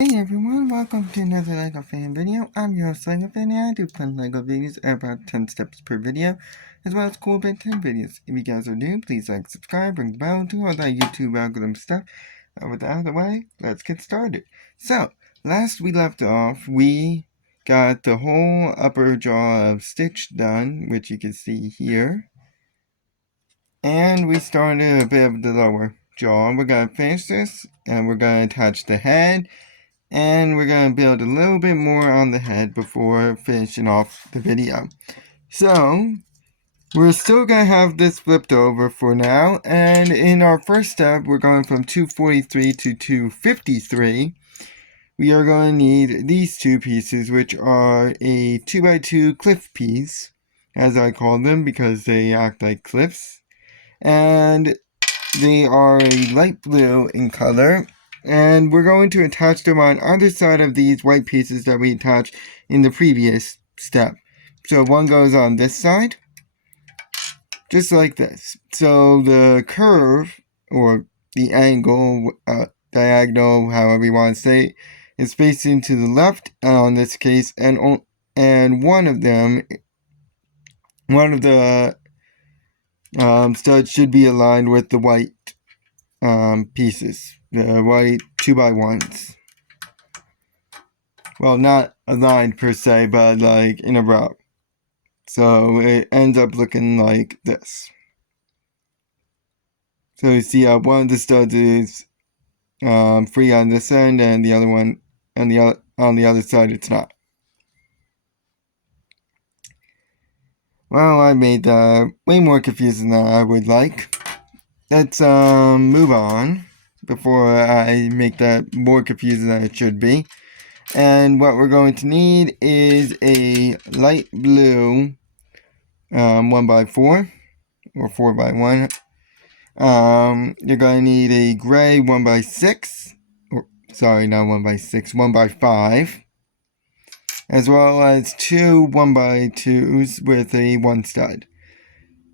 Hey everyone, welcome to another LEGO fan video. I'm your host LEGO fan and I do fun LEGO videos at about 10 steps per video, as well as cool Ben 10 videos. If you guys are new, please like, subscribe, ring the bell, do all that YouTube algorithm stuff. With that out of the way, let's get started. So, last we left off, we got the whole upper jaw of Stitch done, which you can see here. And we started a bit of the lower jaw. We're going to finish this, and we're going to attach the head. And we're going to build a little bit more on the head before finishing off the video. So, we're still going to have this flipped over for now. And in our first step, we're going from 243 to 253. We are going to need these two pieces, which are a 2x2 cliff piece, as I call them, because they act like cliffs. And they are a light blue in color. And we're going to attach them on either side of these white pieces that we attached in the previous step. So one goes on this side, just like this. So the curve, or the angle, diagonal, however you want to say it, is facing to the left in this case, and one of the studs should be aligned with the white pieces, the white 2x1s. Well, not aligned per se, but like in a row. So it ends up looking like this. So you see how one of the studs is free on this end, and the other one, and on the other side, it's not. Well, I made that way more confusing than I would like. Let's move on before I make that more confusing than it should be. And what we're going to need is a light blue 1x4 or 4x1. You're going to need a gray 1x6, or sorry, not 1x6, 1x5, as well as two 1x2s with a 1 stud.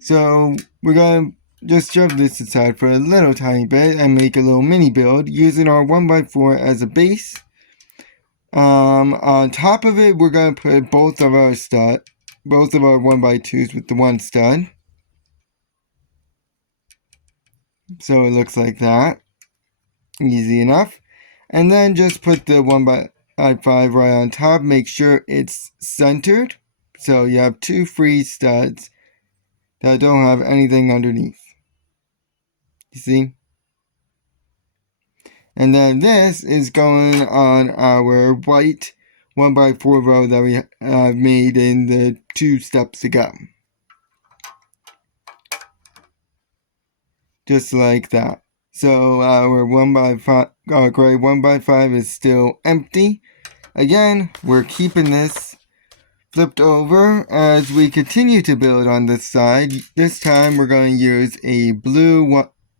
So we're going to just shove this aside for a little tiny bit and make a little mini build using our 1x4 as a base. On top of it, we're going to put both of our 1x2s with the 1 stud. So it looks like that. Easy enough. And then just put the 1x5 right on top. Make sure it's centered. So you have two free studs that don't have anything underneath. You see? And then this is going on our white 1x4 row that we have made in the 2 steps ago. Just like that. So our 1x5, our gray 1x5 is still empty. Again, we're keeping this flipped over as we continue to build on this side. This time we're going to use a blue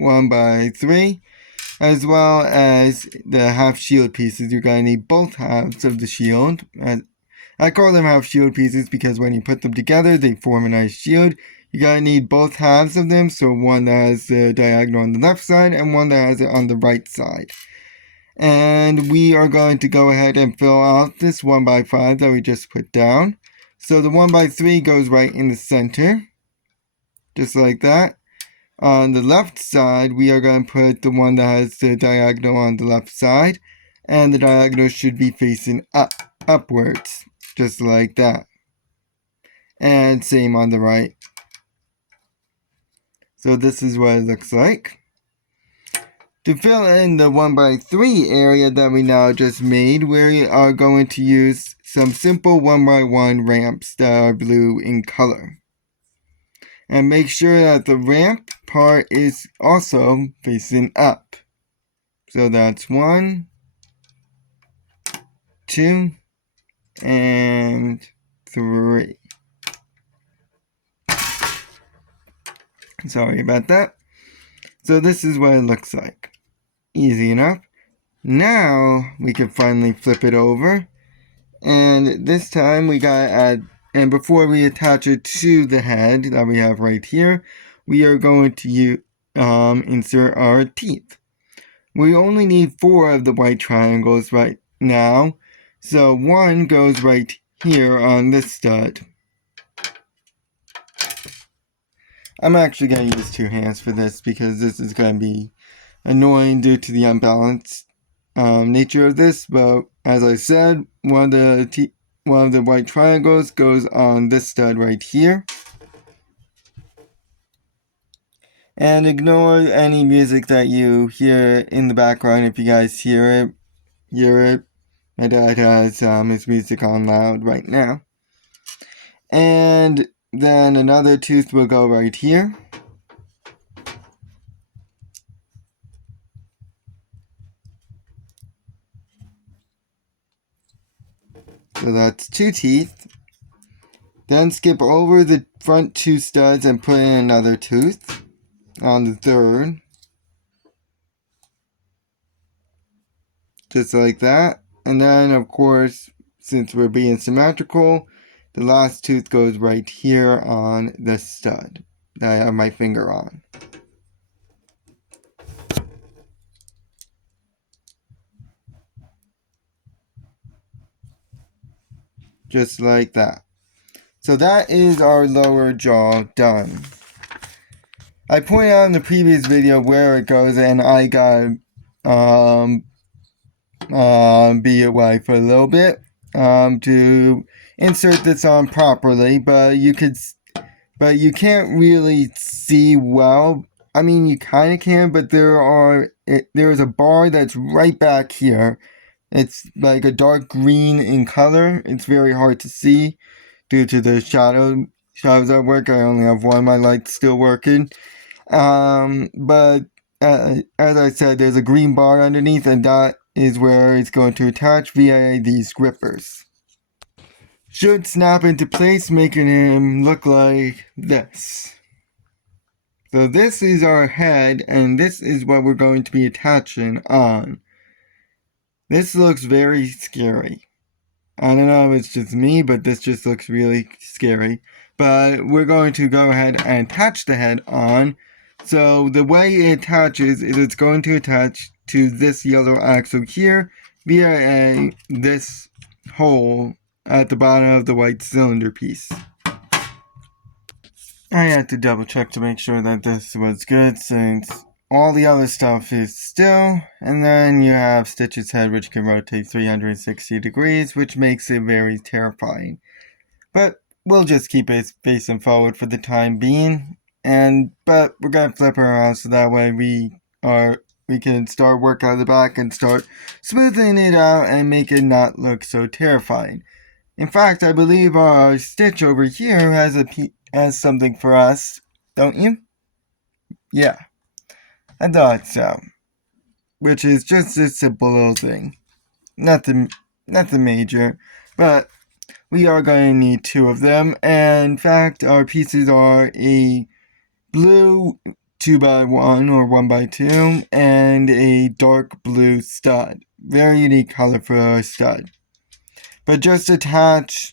1x3. As well as the half shield pieces. You're going to need both halves of the shield. I call them half shield pieces because when you put them together, they form a nice shield. You're going to need both halves of them, so one that has the diagonal on the left side and one that has it on the right side. And we are going to go ahead and fill out this 1x5 that we just put down. So the 1x3 goes right in the center, just like that. On the left side, we are going to put the one that has the diagonal on the left side, and the diagonal should be facing upwards, just like that. And same on the right. So this is what it looks like. To fill in the 1x3 area that we now just made, we are going to use some simple 1x1 ramps that are blue in color. And make sure that the ramp part is also facing up. So that's 1, 2, and 3. Sorry about that. So this is what it looks like. Easy enough. Now we can finally flip it over. And this time we gotta add, and before we attach it to the head that we have right here, we are going to insert our teeth. We only need 4 of the white triangles right now. So 1 goes right here on this stud. I'm actually going to use 2 hands for this because this is going to be annoying due to the unbalanced nature of this. But as I said, one of the white triangles goes on this stud right here. And ignore any music that you hear in the background if you guys hear it. My dad has his music on loud right now. And then another tooth will go right here. So that's 2 teeth. Then skip over the front 2 studs and put in another tooth on the third. Just like that. And then, of course, since we're being symmetrical, the last tooth goes right here on the stud that I have my finger on. Just like that. So that is our lower jaw done. I pointed out in the previous video where it goes, and I got be away for a little bit to insert this on properly, but you can't really see well. I mean, you kind of can, but there's a bar that's right back here. It's like a dark green in color. It's very hard to see due to the shadows at work. I only have one of my lights still working. But as I said, there's a green bar underneath, and that is where it's going to attach via these grippers. Should snap into place, making him look like this. So this is our head, and this is what we're going to be attaching on. This looks very scary. I don't know if it's just me, but this just looks really scary. But we're going to go ahead and attach the head on. So the way it attaches is it's going to attach to this yellow axle here via this hole at the bottom of the white cylinder piece. I had to double check to make sure that this was good since all the other stuff is still, and then you have Stitch's head, which can rotate 360 degrees, which makes it very terrifying. But we'll just keep it facing forward for the time being, but we're gonna flip her around so that way we can start work out of the back and start smoothing it out and make it not look so terrifying. In fact, I believe our Stitch over here has something for us, don't you? Yeah. I thought so. Which is just a simple little thing. Nothing major. But we are going to need 2 of them. And in fact, our pieces are a blue 2x1 or 1x2 and a dark blue stud. Very unique color for our stud. But just attach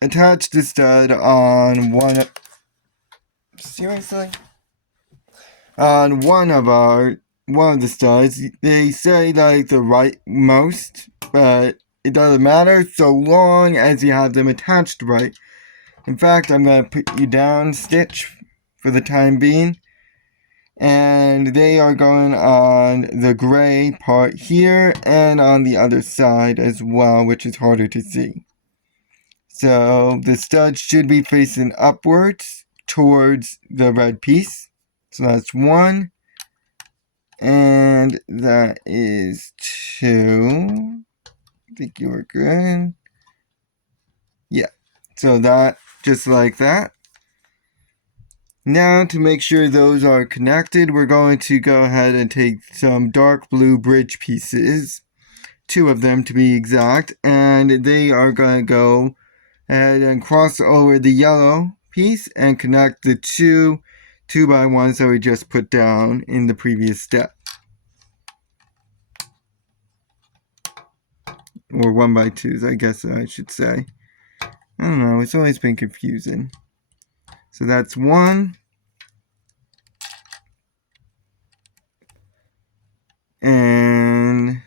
the stud on one. Seriously? On one of the studs. They say like the rightmost, but it doesn't matter so long as you have them attached right. In fact, I'm going to put you down, Stitch, for the time being. And they are going on the gray part here and on the other side as well, which is harder to see. So the stud should be facing upwards towards the red piece. So that's 1. And that is 2. I think you were good. Yeah. So that, just like that. Now to make sure those are connected, we're going to go ahead and take some dark blue bridge pieces. 2 of them to be exact. And they are going to go ahead and cross over the yellow piece and connect the 2x1s that we just put down in the previous step. Or 1x2s, I guess I should say. I don't know, it's always been confusing. So that's 1. And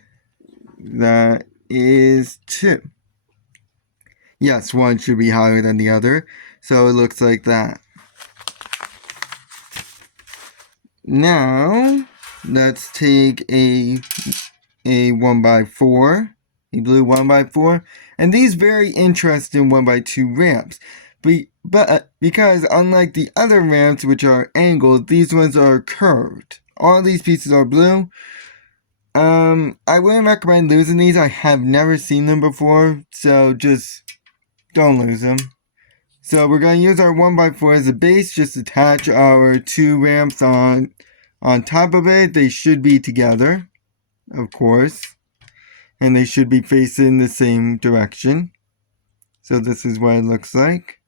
that is 2. Yes, one should be higher than the other. So it looks like that. Now, let's take a 1x4, a blue 1x4, and these very interesting 1x2 ramps. But because unlike the other ramps which are angled, these ones are curved. All these pieces are blue. I wouldn't recommend losing these. I have never seen them before, so just don't lose them. So we're going to use our 1x4 as a base, just attach our 2 ramps on top of it. They should be together, of course, and they should be facing the same direction. So this is what it looks like.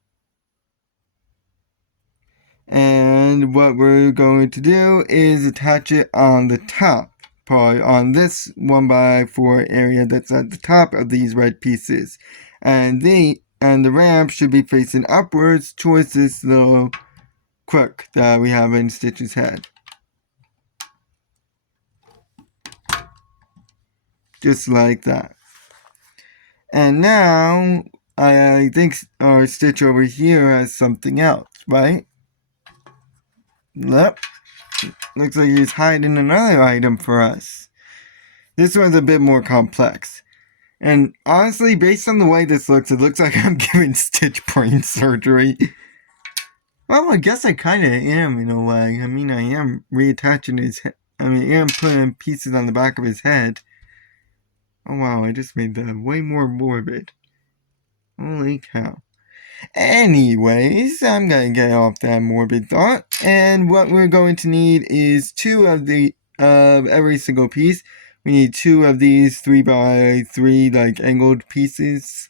And what we're going to do is attach it on the top part, on this 1x4 area that's at the top of these red pieces. And the ramp should be facing upwards towards this little crook that we have in Stitch's head. Just like that. And now, I think our Stitch over here has something else, right? Yep. Looks like he's hiding another item for us. This one's a bit more complex. And honestly, based on the way this looks, it looks like I'm giving Stitch brain surgery. Well, I guess I kind of am in a way. I mean, I am reattaching his head. I am putting pieces on the back of his head. Oh wow, I just made that way more morbid. Holy cow. Anyways, I'm going to get off that morbid thought. And what we're going to need is 2 of every single piece. We need 2 of these 3x3 like angled pieces.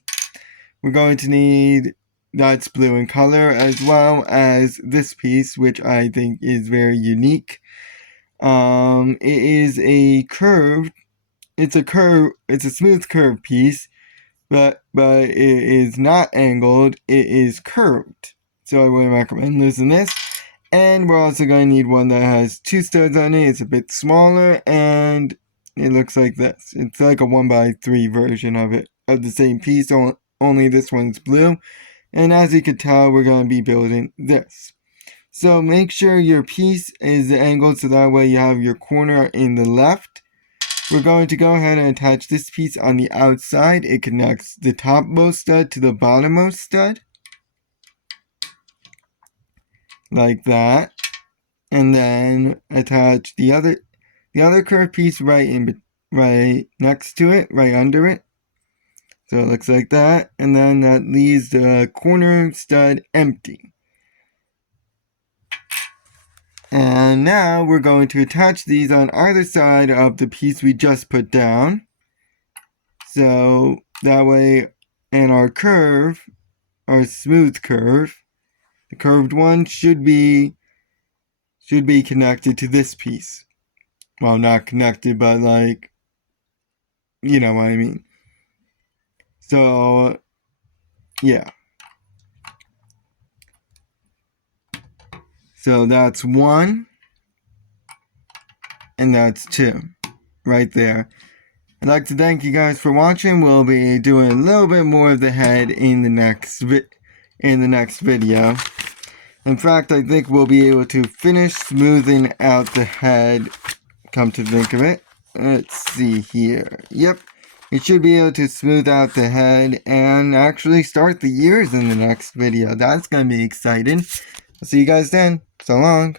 We're going to need that's blue in color, as well as this piece, which I think is very unique. It is a curved. It's a smooth curved piece. But it is not angled, it is curved. So I would recommend using this. And we're also going to need one that has 2 studs on it. It's a bit smaller and it looks like this. It's like a 1x3 version of it, of the same piece, only this one's blue. And as you can tell, we're going to be building this. So make sure your piece is angled so that way you have your corner in the left. We're going to go ahead and attach this piece on the outside. It connects the topmost stud to the bottommost stud. Like that. And then attach the other curved piece right next to it, right under it. So it looks like that. And then that leaves the corner stud empty. And now we're going to attach these on either side of the piece we just put down. So that way, and our curve, our smooth curve, the curved one should be connected to this piece. Well, not connected, but like, you know what I mean. So, yeah. So that's 1, and that's 2, right there. I'd like to thank you guys for watching. We'll be doing a little bit more of the head in the next video. In fact, I think we'll be able to finish smoothing out the head, come to think of it. Let's see here. Yep, we should be able to smooth out the head and actually start the ears in the next video. That's going to be exciting. I'll see you guys then. So long.